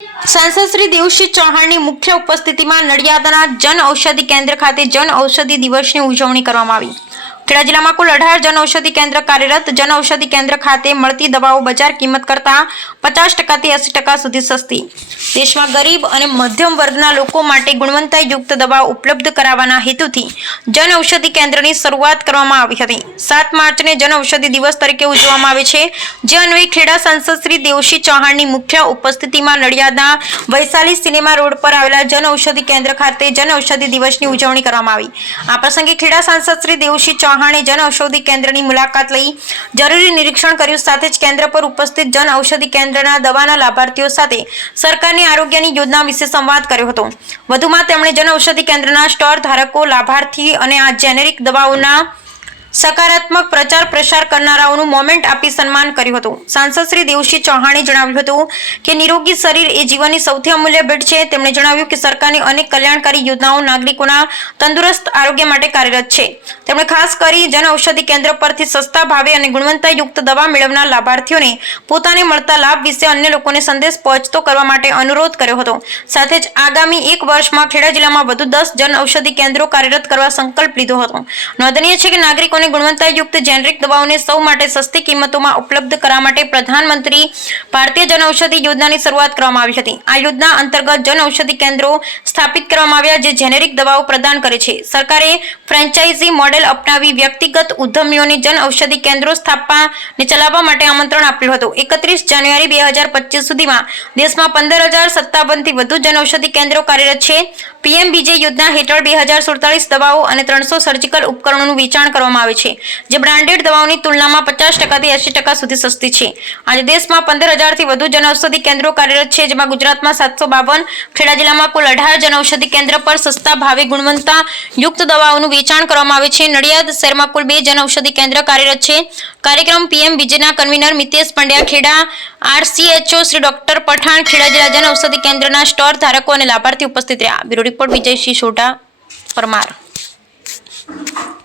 સાંસદ શ્રી દેવસિંહ ચૌહાણની મુખ્ય ઉપસ્થિતિમાં નડિયાદના જન ઔષધિ કેન્દ્ર ખાતે જન ઔષધિ દિવસની ઉજવણી કરવામાં આવી. ખેડા જિલ્લામાં કુલ અઢાર જન ઔષધિ કેન્દ્ર કાર્યરત જનઔષધિ કેન્દ્ર ખાતે મળતી દવાઓ બજાર કિંમત કરતાં પચાસ ટકાથી એંસી ટકા સુધી સસ્તી. દેશમાં ગરીબ અને મધ્યમ વર્ગના લોકો માટે ગુણવત્તાયુક્ત દવાઓ ઉપલબ્ધ કરાવવાના હેતુથી જન ઔષધિ કેન્દ્રની શરૂઆત કરવામાં આવી હતી. સાત માર્ચને જનઔષધિ દિવસ તરીકે ઉજવવામાં આવે છે, જે અન્વયે ખેડા સાંસદ શ્રી દેવશી ચૌહાણની મુખ્ય ઉપસ્થિતિમાં નડિયાદના વૈશાલી સિનેમા રોડ પર આવેલા જન ઔષધિ કેન્દ્ર ખાતે જન ઔષધિ દિવસની ઉજવણી કરવામાં આવી. આ પ્રસંગે ખેડા સાંસદ શ્રી દેવશી ચૌહાણે જન ઔષધિ કેન્દ્રની મુલાકાત લઈ જરૂરી નિરીક્ષણ કર્યું. સાથે જ કેન્દ્ર પર ઉપસ્થિત જન ઔષધિ કેન્દ્રના દવાના લાભાર્થીઓ સાથે સરકારની આરોગ્યની યોજના વિશે સંવાદ કર્યો હતો. વધુમાં તેમણે જન ઔષધિ કેન્દ્રના સ્ટોર ધારકો, લાભાર્થી અને આ જેનેરિક દવાઓના સકારાત્મક પ્રચાર પ્રસાર કરનારાઓનું મોમેન્ટ આપી સન્માન કર્યું હતું. સાંસદ શ્રી દેવસિંહ ચૌહાણે જણાવ્યું હતું કે, નિરોગી શરીર એ જીવનની સૌથી અમૂલ્ય ભેટ છે. તેમણે જણાવ્યું કે, સરકારની અનેક કલ્યાણકારી યોજનાઓ નાગરિકોના તંદુરસ્ત આરોગ્ય માટે કાર્યરત છે. તેમણે ખાસ કરી જન કેન્દ્ર પરથી સસ્તા ભાવે અને ગુણવત્તાયુક્ત દવા મેળવનાર લાભાર્થીઓને પોતાને મળતા લાભ વિશે અન્ય લોકોને સંદેશ પહોંચતો કરવા માટે અનુરોધ કર્યો હતો. સાથે જ આગામી એક વર્ષમાં ખેડા જિલ્લામાં વધુ દસ જન ઔષધિ કેન્દ્રો કાર્યરત કરવા સંકલ્પ લીધો હતો. નોંધનીય છે કે નાગરિકોને ગુણવત્તાયુક્ત જેનરિક દવાઓને સૌ માટે સસ્તી કિંમતોમાં ઉપલબ્ધ કરવા માટે પ્રધાનમંત્રી ભારતીય જનઔષધિ યોજનાની શરૂઆત કરવામાં આવી હતી. આ યોજના અંતર્ગત જનઔષધિ કેન્દ્રો સ્થાપિત કરવામાં આવ્યા જે જેનેરિક દવાઓ પ્રદાન કરે છે. સરકારે ફ્રેન્ચાઇઝી મોડેલ અપનાવી વ્યક્તિગત ઉદ્યમીઓને જન ઔષધિ કેન્દ્રો સ્થાપવા અને ચલાવવા માટે આમંત્રણ આપ્યું હતું. એકત્રીસ જાન્યુઆરી બે હજાર પચીસ સુધીમાં દેશમાં પંદર હજાર સત્તાવનથી વધુ જન ઔષધિ કેન્દ્રો કાર્યરત છે. પીએમબીજે યોજના હેઠળ બે હજાર સુડતાલીસ દવાઓ અને ત્રણસો સર્જિકલ ઉપકરણોનું વેચાણ કરવામાં આવે છે, જે બ્રાન્ડેડ દવાઓની તુલનામાં પચાસ ટકાથી એંસી ટકા સુધી સસ્તી છે. આજે દેશમાં પંદર હજારથી વધુ જનઔષધિ કેન્દ્રો કાર્યરત છે, જેમાં ગુજરાતમાં સાતસો બાવન, ખેડા જિલ્લામાં કુલ અઢાર જનઔષધિ કેન્દ્ર પર સસ્તા, ભાવે ગુણવત્તા યુક્ત દવાઓનું વેચાણ કરવામાં આવે છે. નડિયાદ શહેરમાં કુલ બે જનઔષધિ કેન્દ્ર કાર્યરત છે. કાર્યક્રમ PM બીજેના convener Mitesh Pandya Kheda RCHO Shri doctor Pathan Kheda જિલ્લા જન ઔષધિ કેન્દ્રના સ્ટોર ધારકો અને લાભાર્થી ઉપસ્થિત રહ્યા. Bureau report Vijay Singh Sodha, Parmar.